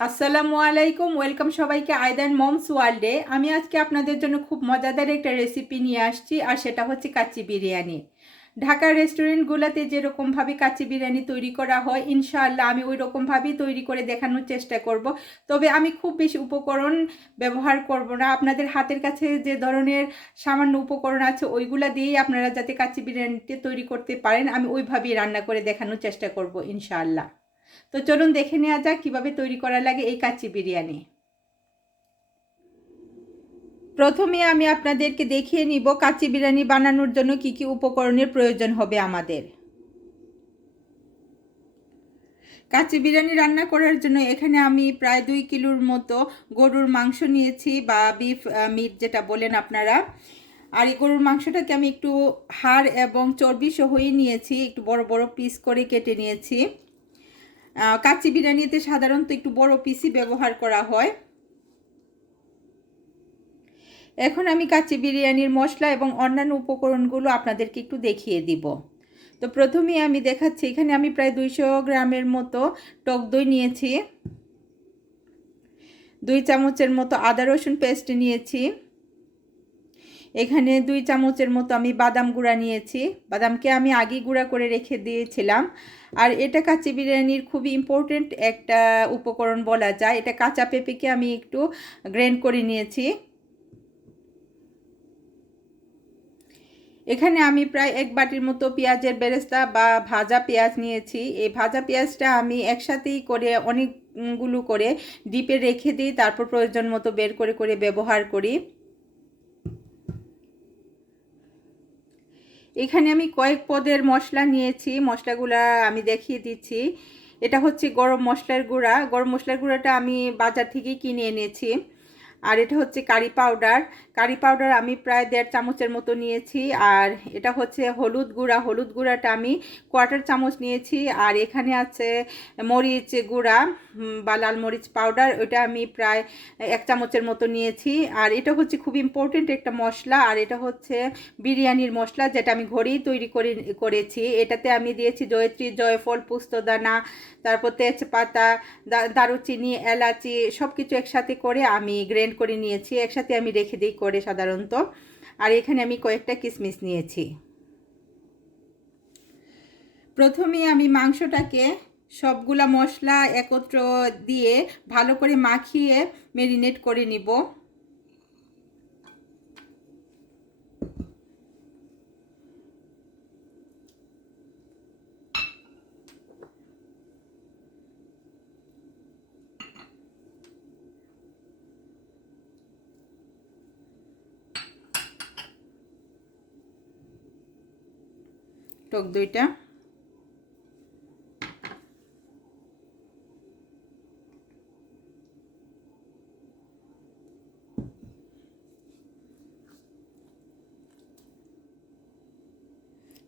আসসালামু আলাইকুম, ওয়েলকাম সবাইকে আয়দান মমস ওয়ার্ল্ডে। আমি আজকে আপনাদের জন্য খুব মজাদার একটা রেসিপি নিয়ে আসছি, আর সেটা হচ্ছে কাচ্চি বিরিয়ানি। ঢাকার রেস্টুরেন্টগুলোতে যেরকমভাবে কাচ্চি বিরিয়ানি তৈরি করা হয়, ইনশাআল্লাহ আমি ওই রকমভাবেই তৈরি করে দেখানোর চেষ্টা করব। তবে আমি খুব বেশি উপকরণ ব্যবহার করব না। আপনাদের হাতের কাছে যে ধরনের সামান্য উপকরণ আছে, ওইগুলা দিয়েই আপনারা যাতে কাচ্চি বিরিয়ানিতে তৈরি করতে পারেন, আমি ওইভাবেই রান্না করে দেখানোর চেষ্টা করব, ইনশাআল্লাহ। তো চলুন দেখে নেওয়া যাক কীভাবে তৈরি করা লাগে এই কাচ্চি বিরিয়ানি। প্রথমে আমি আপনাদেরকে দেখিয়ে নিব কাচ্চি বিরিয়ানি বানানোর জন্য কি কি উপকরণের প্রয়োজন হবে আমাদের। কাচ্চি বিরিয়ানি রান্না করার জন্য এখানে আমি প্রায় দুই কিলোর মতো গরুর মাংস নিয়েছি বা বিফ মিট যেটা বলেন আপনারা। আর এই গরুর মাংসটাকে আমি একটু হাড় এবং চর্বি সহই নিয়েছি, একটু বড় বড় পিস করে কেটে নিয়েছি। কাচ্চি বিরিয়ানিতে সাধারণত একটু বড় পিসি ব্যবহার করা হয়। এখন আমি কাচ্চি বিরিয়ানির মশলা এবং অন্যান্য উপকরণগুলো আপনাদেরকে একটু দেখিয়ে দিব। তো প্রথমে আমি দেখাচ্ছি, এখানে আমি প্রায় দুইশো গ্রামের মতো টক দই নিয়েছি। দুই চামচের মতো আদা রসুন পেস্ট নিয়েছি। এখানে দুই চামচের মতো আমি বাদাম গুঁড়া নিয়েছি। বাদামকে আমি আগে গুঁড়া করে রেখে দিয়েছিলাম। আর এটা কাচ্চি বিরিয়ানির খুবই ইম্পর্টেন্ট একটা উপকরণ বলা যায়। এটা কাঁচা পেঁপেকে আমি একটু গ্রেন্ড করে নিয়েছি। এখানে আমি প্রায় এক বাটির মতো পেঁয়াজের বেরেস্তা বা ভাজা পেঁয়াজ নিয়েছি। এই ভাজা পেঁয়াজটা আমি একসাথেই করে অনেকগুলো করে ডিপে রেখে দিই, তারপর প্রয়োজন মতো বের করে করে ব্যবহার করি। এখানে আমি কয়েক পদের মশলা নিয়েছি, মশলাগুলা আমি দেখিয়ে দিচ্ছি। এটা হচ্ছে গরম মশলার গুঁড়া। গরম মশলার গুঁড়াটা আমি বাজার থেকেই কিনে এনেছি। আর এটা হচ্ছে কারি পাউডার। কারি পাউডার আমি প্রায় দেড় চামচের মতো নিয়েছি আর এটা হচ্ছে হলুদ গুঁড়া। হলুদ গুঁড়াটা আমি কোয়ার্টার চামচ নিয়েছি আর এখানে আছে মরিচ গুঁড়া বা লাল মরিচ পাউডার। ওটা আমি প্রায় এক চামচের মতো নিয়েছি আর এটা হচ্ছে খুব ইম্পর্টেন্ট একটা মশলা আর এটা হচ্ছে বিরিয়ানির মশলা যেটা আমি ঘরেই তৈরি করে, করেছি। এটাতে আমি দিয়েছি জয়ত্রী, জয়ফল, পুস্তদানা, তারপর তেজপাতা দারুচিনি, এলাচি সব কিছু একসাথে করে আমি গ্রেন্ড করে নিয়েছি, একসাথে আমি রেখে দিই করে সাধারণত। আর এখানে আমি কয়েকটা কিশমিশ নিয়েছি। প্রথমে আমি মাংসটাকে সবগুলা মশলা একত্র দিয়ে ভালো করে মাখিয়ে মেরিনেট করে নিব। টক দইটা।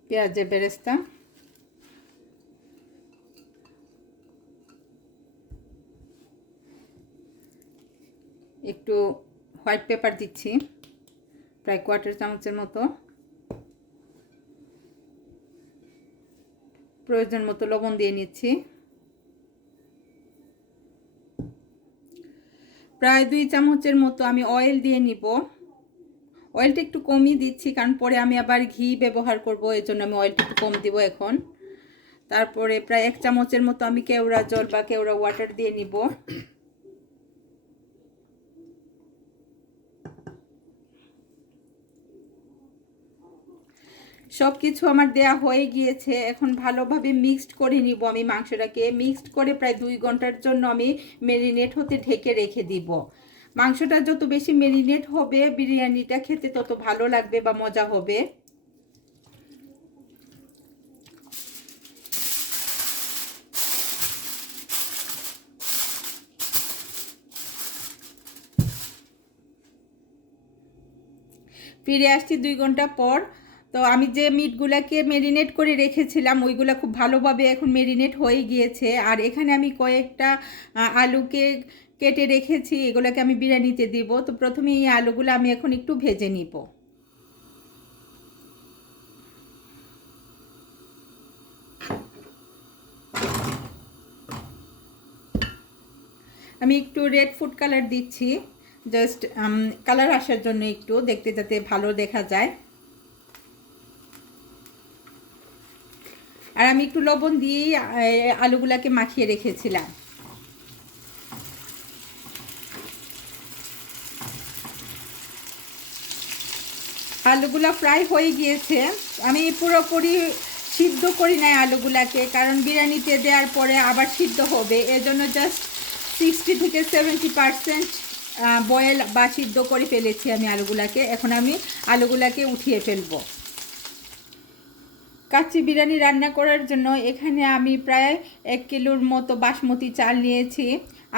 পেঁয়াজের বেরেস্তা। একটু হোয়াইট পেপার দিচ্ছি প্রায় কোয়ার্টার চামচের মতো। প্রয়োজন মতো লবণ দিয়ে নিচ্ছি। প্রায় দুই চামচের মতো আমি অয়েল দিয়ে নিব। অয়েলটা একটু কমই দিচ্ছি, কারণ পরে আমি আবার ঘি ব্যবহার করব এই জন্য আমি অয়েলটা একটু কম দিব এখন। তারপরে প্রায় এক চামচের মতো আমি কেওড়া জল বা কেওড়া ওয়াটার দিয়ে নিব। সব কিছু আমার দেয়া হয়ে গিয়েছে। এখন ভালোভাবে মিক্সড করে নিব আমি মাংসটাকে। মিক্সড করে প্রায় দুই ঘণ্টার জন্য আমি মেরিনেট হতে ঢেকে রেখে দিব। মাংসটা যত বেশি মেরিনেট হবে, বিরিয়ানিটা খেতে তত ভালো লাগবে বা মজা হবে। ফিরে আসছি দুই ঘণ্টা পর। তো আমি যে মিটগুলাকে মেরিনেট করে রেখেছিলাম, ওইগুলো খুব ভালোভাবে এখন মেরিনেট হয়ে গিয়েছে। আর এখানে আমি কয়েকটা আলুকে কেটে রেখেছি, এগুলোকে আমি বিরিয়ানিতে দিব। তো প্রথমে এই আলুগুলো আমি এখন একটু ভেজে নিব। আমি একটু রেড ফুড কালার দিচ্ছি। জাস্ট কালার আসার জন্য একটু, দেখতে যাতে ভালো দেখা যায়। আর আমি একটু লবণ দিয়েই আলুগুলাকে মাখিয়ে রেখেছিলাম। আলুগুলা ফ্রাই হয়ে গিয়েছে। আমি পুরোপুরি সিদ্ধ করি নাই আলুগুলাকে, কারণ বিরিয়ানিতে দেওয়ার পরে আবার সিদ্ধ হবে। এজন্য জাস্ট সিক্সটি থেকে সেভেন্টি পারসেন্ট বয়েল বা সিদ্ধ করে ফেলেছি আমি আলুগুলাকে। এখন আমি আলুগুলাকে উঠিয়ে ফেলব। কাচ্চি বিরিয়ানি রান্না করার জন্য এখানে আমি প্রায় এক কিলোর মতো বাসমতি চাল নিয়েছি।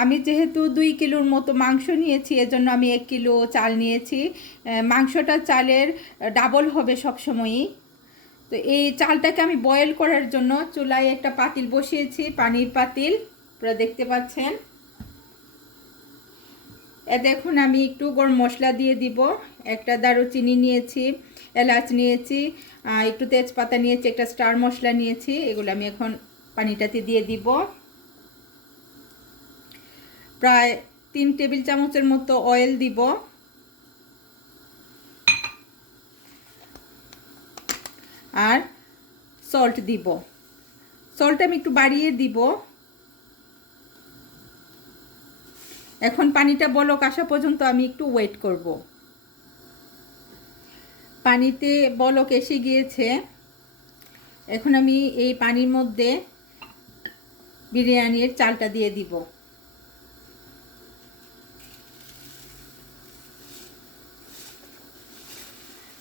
আমি যেহেতু দুই কিলোর মতো মাংস নিয়েছি, এজন্য আমি এক কিলো চাল নিয়েছি। মাংসটা চালের ডাবল হবে সবসময়ই। তো এই চালটাকে আমি বয়েল করার জন্য চুলায় একটা পাতিল বসিয়েছি, পানির পাতিল, আপনারা দেখতে পাচ্ছেন। এ দেখুন, আমি একটু গরম মশলা দিয়ে দিব। একটা দারুচিনি নিয়েছি। এলাচ নিয়েছি একটু তেজপাতা নিয়েছি, একটা স্টার মশলা নিয়েছি, এগুলো আমি এখন পানিটাতে দিয়ে দিব। প্রায় তিন টেবিল চামচের মতো অয়েল দিব। আর সল্ট দিব। সল্ট আমি একটু বাড়িয়ে দিব। এখন পানিটা বলক আসা পর্যন্ত আমি একটু ওয়েট করব। পানিতে বলক এসে গিয়েছে। এখন আমি এই পানির মধ্যে বিরিয়ানির চালটা দিয়ে দিব।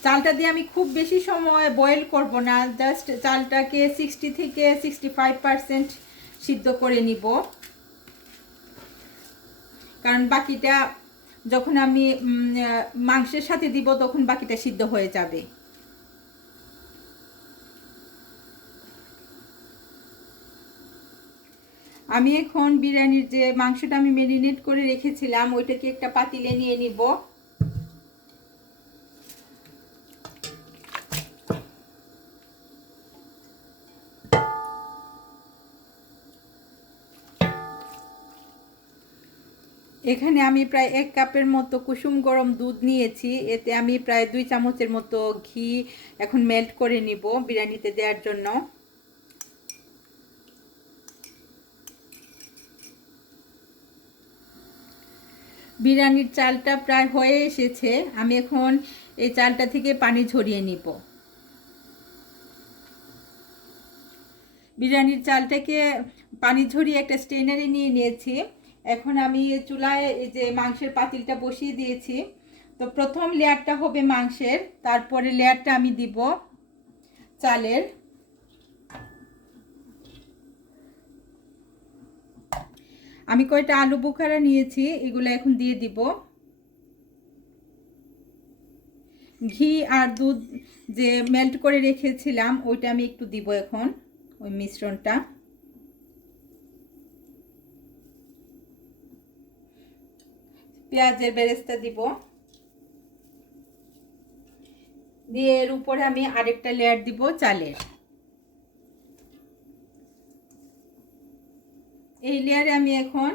চালটা দিয়ে আমি খুব বেশি সময় বয়েল করব না জাস্ট চালটাকে সিক্সটি থেকে সিক্সটি ফাইভ পারসেন্ট সিদ্ধ করে নিব। কারণ বাকিটা যখন আমি মাংসের সাথে দিব, তখন বাকিটা সিদ্ধ হয়ে যাবে। আমি এখন বিরিয়ানির যে মাংসটা আমি ম্যারিনেট করে রেখেছিলাম, ওইটাকে একটা পাতিলে নিয়ে নিব। এখানে আমি প্রায় এক কাপের মতো কুসুম গরম দুধ নিয়েছি। এতে আমি প্রায় দুই চামচের মতো ঘি এখন মেল্ট করে নিব বিরিয়ানিতে দেওয়ার জন্য। বিরিয়ানির চালটা প্রায় হয়ে এসেছে। আমি এখন এই চালটা থেকে পানি ঝরিয়ে নিব। বিরিয়ানির চালটাকে পানি ঝরিয়ে একটা স্টেনারে নিয়ে নিয়েছি। এখন আমি চুলায় এই যে মাংসের পাতিলটা বসিয়ে দিয়েছি। তো প্রথম লেয়ারটা হবে মাংসের, তারপরে লেয়ারটা আমি দিব চালের। আমি কয়টা আলু বুখারা নিয়েছি, এগুলো এখন দিয়ে দিব। ঘি আর দুধ যে মেল্ট করে রেখেছিলাম, ওইটা আমি একটু দিব এখন, ওই মিশ্রণটা। পেঁয়াজের বেরেস্তা দিব। দিয়ে এর উপরে আমি আরেকটা লেয়ার দিব চালের। এই লেয়ারে আমি এখন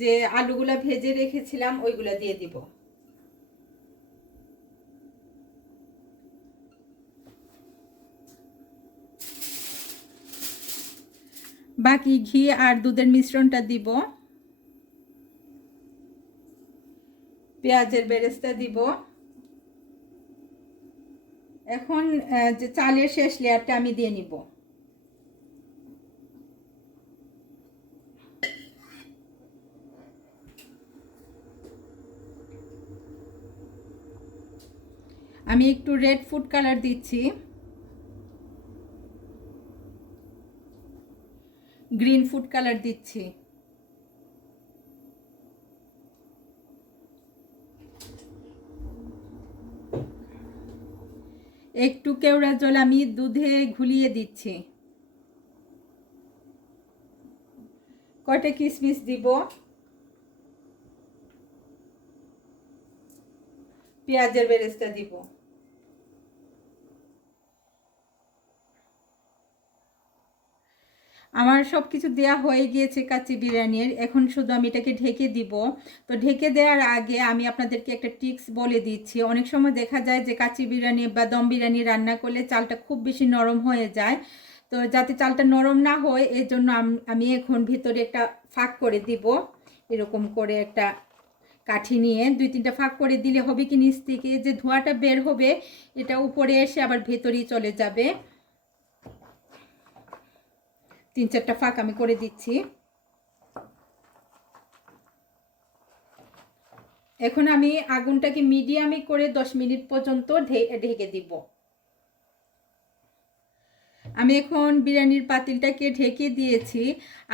যে আলুগুলা ভেজে রেখেছিলাম, ওইগুলা দিয়ে দিব। বাকি ঘি আর দুধের মিশ্রণটা দিব। পেঁয়াজের বেরেস্তা দিব। এখন যে চালের শেষ লেয়ারটা আমি দিয়ে নিব। আমি একটু রেড ফুড কালার দিচ্ছি। গ্রিন ফুড কালার দিচ্ছি। একটু কেওড়া জল আমি দুধে ঘুলিয়ে দিচ্ছি। কয়টা কিশমিশ দিব? পেঁয়াজের বেরেস্তা দিব। আমার সব কিছু দেওয়া হয়ে গিয়েছে কাচ্চি বিরিয়ানির। এখন শুধু আমি এটাকে ঢেকে দিব। তো ঢেকে দেওয়ার আগে আমি আপনাদেরকে একটা টিপস বলে দিচ্ছি। অনেক সময় দেখা যায় যে কাচ্চি বিরিয়ানি বা দম বিরিয়ানি রান্না করলে চালটা খুব বেশি নরম হয়ে যায়। তো যাতে চালটা নরম না হয় এর জন্য আমি এখন ভিতরে একটা ফাঁক করে দিব। এরকম করে একটা কাঠি নিয়ে দুই তিনটা ফাঁক করে দিলে হবে কি নিচ থেকে। যে ধোঁয়াটা বের হবে, এটা উপরে এসে আবার ভেতরেই চলে যাবে। তিন চারটা ফাঁক আমি করে দিচ্ছি। এখন আমি আগুনটাকে মিডিয়ামে করে দশ মিনিট পর্যন্ত ঢেকে দিব। আমি এখন বিরিয়ানির পাতিলটাকে ঢেকে দিয়েছি।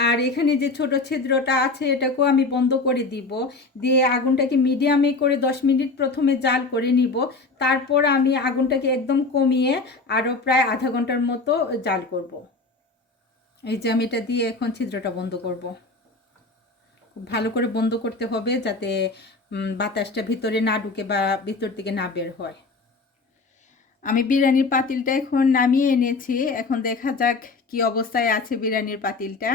আর এখানে যে ছোট ছিদ্রটা আছে, এটাকেও আমি বন্ধ করে দিব। দিয়ে আগুনটাকে মিডিয়ামে করে দশ মিনিট প্রথমে জাল করে নিব। তারপর আমি আগুনটাকে একদম কমিয়ে আরও প্রায় আধা ঘণ্টার মতো জাল করব। এই যে আমি এটা দিয়ে এখন ছিদ্রটা বন্ধ করব। খুব ভালো করে বন্ধ করতে হবে যাতে বাতাসটা ভিতরে না ঢুকে বা ভিতর থেকে না বের হয়। আমি বিরিয়ানির পাতিলটা এখন নামিয়ে এনেছি। এখন দেখা যাক কি অবস্থায় আছে বিরিয়ানির পাতিলটা।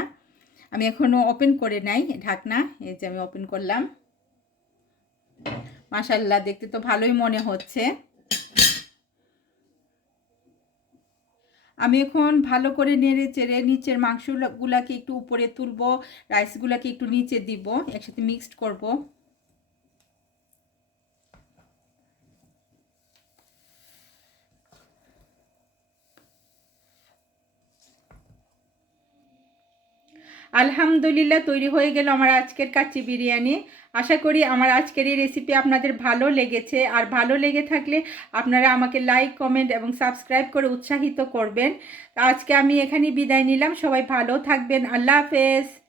আমি এখনও ওপেন করে নাই ঢাকনা, এই যে আমি ওপেন করলাম। মাশাল্লাহ দেখতে তো ভালোই মনে হচ্ছে। আমি এখন ভালো করে নেড়ে চেড়ে নিচের মাংসগুলাকে একটু উপরে তুলবো রাইসগুলাকে একটু নিচে দিব, একসাথে মিক্সড করব। আলহামদুলিল্লাহ, তৈরি হয়ে গেল আমার আজকের কাচ্চি বিরিয়ানি। আশা করি আমার আজকের এই রেসিপি আপনাদের ভালো লেগেছে। আর ভালো লেগে থাকলে আপনারা আমাকে লাইক কমেন্ট এবং সাবস্ক্রাইব করে উৎসাহিত করবেন। আজকে আমি এখানে বিদায় নিলাম। সবাই ভালো থাকবেন। আল্লাহ হাফেজ।